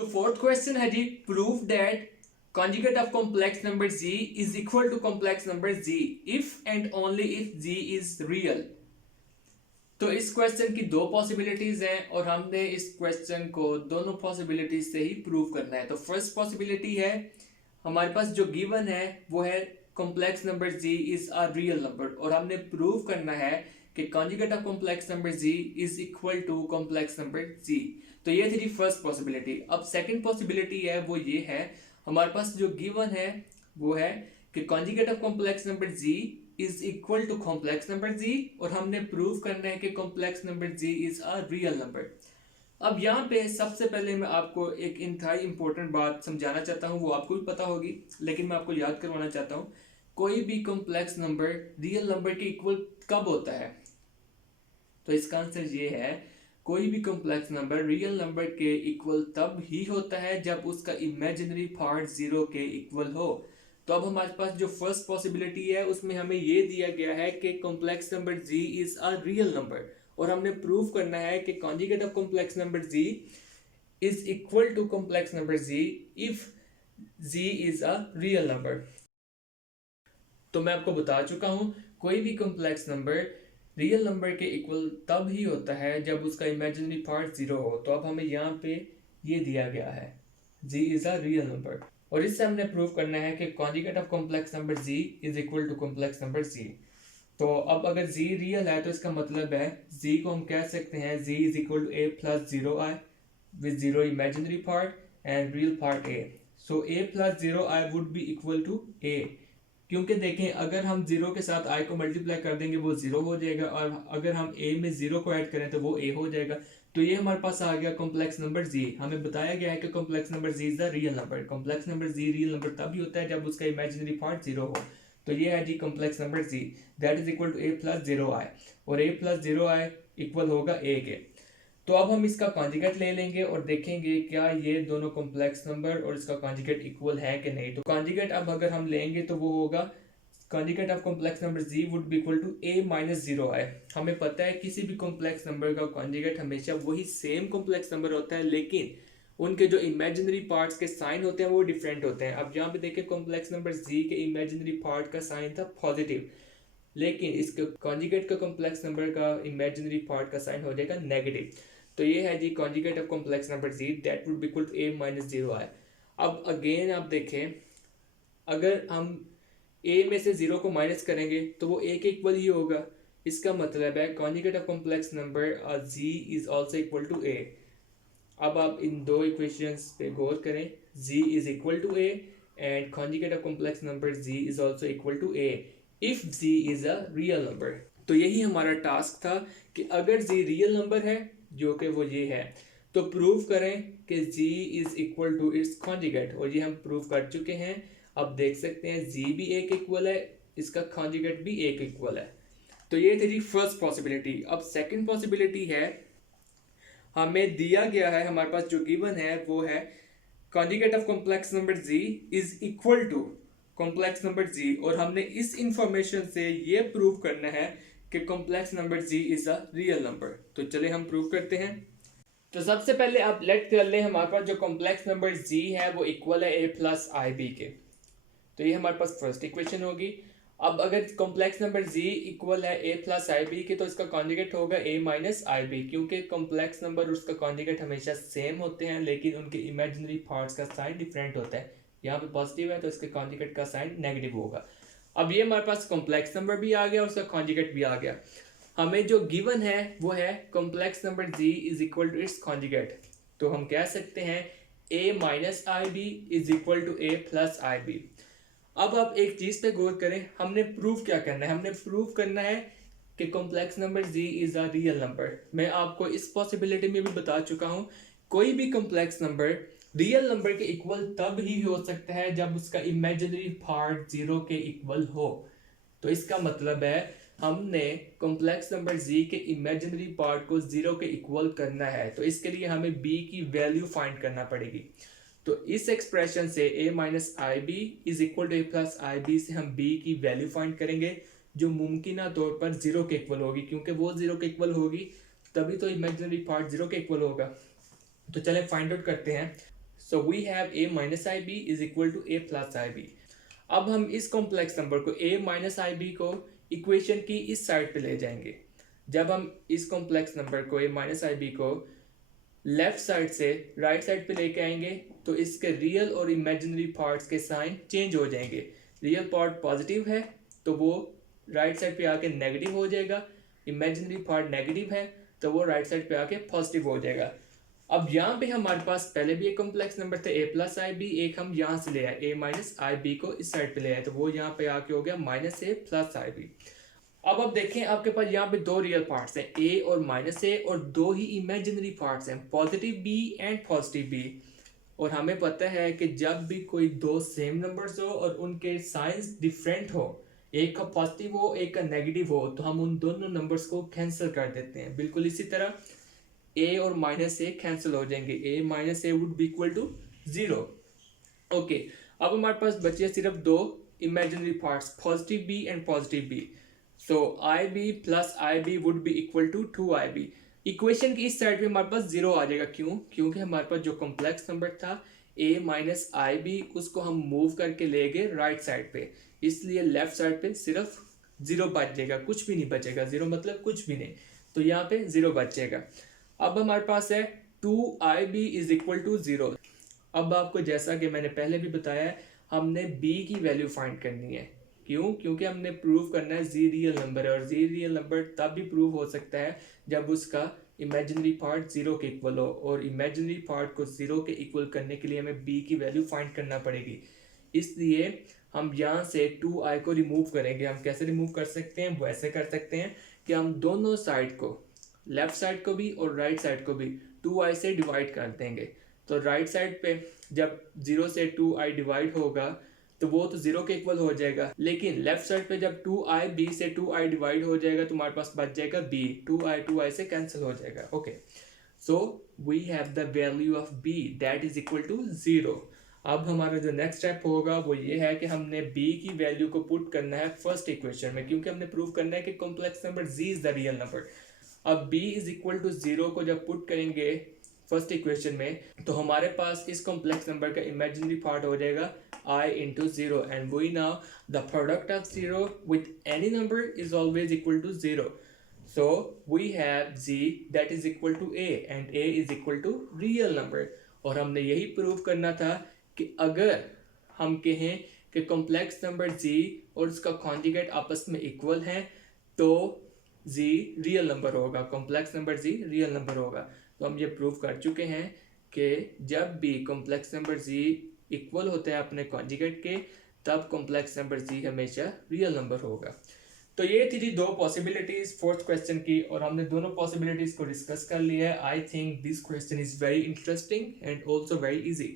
तो fourth question है जी, prove that conjugate of complex number z is equal to complex number z if and only if z is real। तो इस question की दो possibilities हैं और हमने इस क्वेश्चन को दोनों पॉसिबिलिटीज से ही प्रूव करना है। तो फर्स्ट पॉसिबिलिटी है, हमारे पास जो गिवन है वो है complex number z is a real number, और हमने प्रूव करना है कि conjugate of complex number z is equal to complex number z। तो ये थी फर्स्ट पॉसिबिलिटी। अब सेकंड पॉसिबिलिटी है वो ये है, हमारे पास जो गिवन है वो है कि conjugate of complex number z is equal to complex number z, और हमने प्रूव करना है कि complex number z is a real number. अब यहाँ पे सबसे पहले मैं आपको एक इंतहाई इंपॉर्टेंट बात समझाना चाहता हूँ, वो आपको भी पता होगी लेकिन मैं आपको याद करवाना चाहता हूँ। कोई भी कॉम्प्लेक्स नंबर रियल नंबर के इक्वल कब होता है? तो इसका आंसर ये है, कोई भी कॉम्प्लेक्स नंबर रियल नंबर के इक्वल तब ही होता है जब उसका इमेजिनरी पार्ट जीरो के इक्वल हो। तो अब हमारे पास जो फर्स्ट पॉसिबिलिटी है उसमें हमें ये दिया गया है कि complex number z is a real number, और हमने प्रूव करना है कि conjugate of complex number z is equal to complex number z if z is a real number. तो मैं आपको बता चुका हूं, कोई भी कॉम्प्लेक्स नंबर रियल नंबर के इक्वल तब ही होता है जब उसका इमेजिनरी पार्ट जीरो हो। तो अब हमें यहाँ पे ये दिया गया है z is a real number, और इससे हमने प्रूव करना है कि conjugate of complex number z is equal to complex number z। तो अब अगर z रियल है तो इसका मतलब है z को हम कह सकते हैं z is equal to a plus zero i with zero imaginary part and real part a। So a plus zero i would be equal to a, क्योंकि देखें अगर हम जीरो के साथ i को मल्टीप्लाई कर देंगे वो जीरो हो जाएगा, और अगर हम a में जीरो को ऐड करें तो वो a हो जाएगा। तो ये हमारे पास आ गया कॉम्प्लेक्स नंबर z। हमें बताया गया है कि complex number z is the real number. Complex number z real number तब ही होता है जब उसका इमेजिनरी पार्ट जीरो हो। तो ये है जी complex number z, that is equal to a plus zero i, और a plus zero i equal होगा a के। तो अब हम इसका कॉन्जुगेट ले लेंगे और देखेंगे क्या ये दोनों कॉम्प्लेक्स नंबर और इसका कॉन्जुगेट इक्वल है कि नहीं। तो कॉन्जुगेट अब अगर हम लेंगे तो वो होगा conjugate of complex number z would be equal to a minus zero i. हमें पता है किसी भी कॉम्प्लेक्स नंबर का कॉन्जुगेट हमेशा वही सेम कॉम्प्लेक्स नंबर होता है, लेकिन उनके जो इमेजिनरी पार्ट्स के साइन होते हैं वो डिफरेंट होते हैं। अब यहाँ पे देखिए कॉम्प्लेक्स नंबर z के इमेजिनरी पार्ट का साइन था पॉजिटिव, लेकिन इसके कॉन्जुगेट का कॉम्प्लेक्स नंबर का इमेजिनरी पार्ट का साइन हो जाएगा नेगेटिव। तो ये है जी conjugate of complex number z, that would be equal to a minus zero i. अब अगेन आप देखें, अगर हम a में से जीरो को माइनस करेंगे तो वो a के इक्वल ही होगा। इसका मतलब है conjugate of complex number z is also equal to a। अब आप इन दो इक्वेशंस पे गौर करें, z is equal to a and conjugate of complex number z is also equal to a if z is a real number. तो यही हमारा task था कि अगर z रियल नंबर है, जो कि वो ये है, तो प्रूव करें कि z is equal to its conjugate, और ये हम प्रूव कर चुके हैं। अब देख सकते हैं z भी a के इक्वल है, इसका कॉन्जुगेट भी a के इक्वल है। तो ये थी जी फर्स्ट पॉसिबिलिटी। अब सेकंड पॉसिबिलिटी है, हमें दिया गया है, हमारे पास जो गिवन है वो है conjugate of complex number z is equal to complex number z, और हमने इस इंफॉर्मेशन से ये प्रूव करना है कि complex number z is a real number. तो चले हम प्रूव करते हैं। तो सबसे पहले आप लेट कर ले, हमारे पास जो कॉम्प्लेक्स नंबर z है वो इक्वल है a प्लस आई बी के। तो ये हमारे पास फर्स्ट इक्वेशन होगी। अब अगर कॉम्प्लेक्स नंबर z इक्वल है a प्लस आई बी के, तो इसका कॉन्जुगेट होगा a माइनस आई बी, क्योंकि कॉम्प्लेक्स नंबर और उसका कॉन्जुगेट हमेशा सेम होते हैं, लेकिन उनके इमेजिनरी पार्ट्स का साइन डिफरेंट होता है। यहाँ पे पॉजिटिव है तो इसके कॉन्जुगेट का साइन नेगेटिव होगा। अब ये हमारे पास कॉम्प्लेक्स नंबर भी आ गया और उसका कॉन्जुगेट भी आ गया। हमें जो गिवन है वो है complex number z is equal to its conjugate. तो हम कह सकते हैं a minus i b is equal to a plus i b. अब आप एक चीज पे गौर करें, हमने प्रूफ क्या करना है? हमने प्रूफ करना है कि complex number z is a real number. मैं आपको इस पॉसिबिलिटी में भी बता चुका हूं, कोई भी कॉम्प्लेक्स नंबर रियल नंबर के इक्वल तब ही हो सकता है जब उसका इमेजिनरी पार्ट जीरो के इक्वल हो। तो इसका मतलब है हमने कॉम्प्लेक्स नंबर z के इमेजिनरी पार्ट को जीरो के इक्वल करना है, तो इसके लिए हमें b की वैल्यू फाइंड करना पड़ेगी। तो इस एक्सप्रेशन से a minus i b is equal to a plus i b से हम b की वैल्यू फाइंड करेंगे, जो मुमकिन तौर पर जीरो के इक्वल होगी, क्योंकि वो जीरो के इक्वल होगी तभी तो इमेजिनरी पार्ट जीरो के इक्वल होगा। तो चले फाइंड आउट करते हैं। So we have a minus i b is equal to a plus i b. अब हम इस कॉम्प्लेक्स नंबर को a माइनस आई बी को इक्वेशन की इस साइड पे ले जाएंगे। जब हम इस कॉम्प्लेक्स नंबर को a माइनस आई बी को लेफ्ट साइड से राइट साइड पे लेके आएंगे तो इसके रियल और इमेजिनरी पार्ट्स के साइन चेंज हो जाएंगे। रियल पार्ट पॉजिटिव है तो वो राइट साइड पे आके नेगेटिव हो जाएगा, इमेजिनरी पार्ट नेगेटिव है तो वो राइट साइड पे आके पॉजिटिव हो जाएगा। अब यहाँ पे हमारे पास पहले भी एक कॉम्प्लेक्स नंबर थे a प्लस आई बी, एक हम यहाँ से ले आए a माइनस आई बी को इस साइड पे ले आए तो वो यहाँ पे आके हो गया minus a plus i b. अब आप देखें आपके पास यहाँ पे दो रियल पार्ट्स हैं a और माइनस a और दो ही इमेजिनरी पार्ट्स हैं positive b and positive b। और हमें पता है कि जब भी कोई दो सेम नंबर्स हो और उनके साइंस डिफरेंट हो, एक का पॉजिटिव हो एक का नेगेटिव हो, तो हम उन दोनों नंबर्स को कैंसिल कर देते हैं। बिल्कुल इसी तरह a और माइनस a कैंसिल हो जाएंगे, a minus a would be equal to 0। Okay, अब हमारे पास बचे सिर्फ दो imaginary parts positive b and positive b। So i b plus i b would be equal to 2ib। Equation की इस साइड पे हमारे पास 0 आ जाएगा। क्यों? क्योंकि हमारे पास जो कॉम्प्लेक्स नंबर था a माइनस आई बी उसको हम मूव करके ले गए राइट साइड पे, इसलिए लेफ्ट साइड पे सिर्फ 0 बच जाएगा, कुछ भी नहीं बचेगा। 0 मतलब कुछ भी नहीं, तो यहाँ पे 0 बच जाएगा। अब हमारे पास है 2ib इज इक्वल टू 0। अब आपको जैसा कि मैंने पहले भी बताया है हमने b की वैल्यू फाइंड करनी है। क्यों? क्योंकि हमने प्रूव करना है z रियल नंबर है और z रियल नंबर तब भी प्रूव हो सकता है जब उसका इमेजिनरी पार्ट 0 के इक्वल हो, और इमेजिनरी पार्ट को 0 के इक्वल करने के लिए हमें b की वैल्यू फाइंड करना पड़ेगी। इसलिए हम यहाँ से 2i को रिमूव करेंगे। हम कैसे रिमूव कर सकते हैं? वैसे कर सकते हैं कि हम दोनों साइड को, लेफ्ट साइड को भी और राइट साइड को भी 2i से डिवाइड कर देंगे। तो राइट साइड पे जब 0 से 2i डिवाइड होगा तो वो तो 0 के इक्वल हो जाएगा, लेकिन लेफ्ट साइड पे जब 2ib से 2i डिवाइड हो जाएगा तो हमारे पास बच जाएगा b। 2i से कैंसिल हो जाएगा। Okay, so we have the value of b that is equal to 0। अब हमारा जो नेक्स्ट स्टेप होगा वो ये है कि हमने b की वैल्यू को पुट करना है फर्स्ट इक्वेशन में, क्योंकि हमने प्रूव करना है कि complex number z is the real number. अब b इज इक्वल टू 0 को जब पुट करेंगे फर्स्ट इक्वेशन में तो हमारे पास इस कॉम्प्लेक्स नंबर का इमेजिनरी पार्ट हो जाएगा I into 0, and we know the product of 0 with any number is always equal to 0. So we have z that is equal to a and a is equal to real number। और हमने यही prove करना था कि अगर हम कहें कि कॉम्प्लेक्स नंबर z और उसका कॉन्जुगेट आपस में इक्वल हैं तो z रियल नंबर होगा, complex number z real number होगा। तो हम ये प्रूव कर चुके हैं कि जब भी कॉम्प्लेक्स नंबर z इक्वल होते हैं अपने कॉन्जुगेट के तब कॉम्प्लेक्स नंबर z हमेशा रियल नंबर होगा। तो ये थी दो पॉसिबिलिटीज फोर्थ क्वेश्चन की, और हमने दोनों पॉसिबिलिटीज को डिस्कस कर लिया है। I think this question is very interesting and also very easy.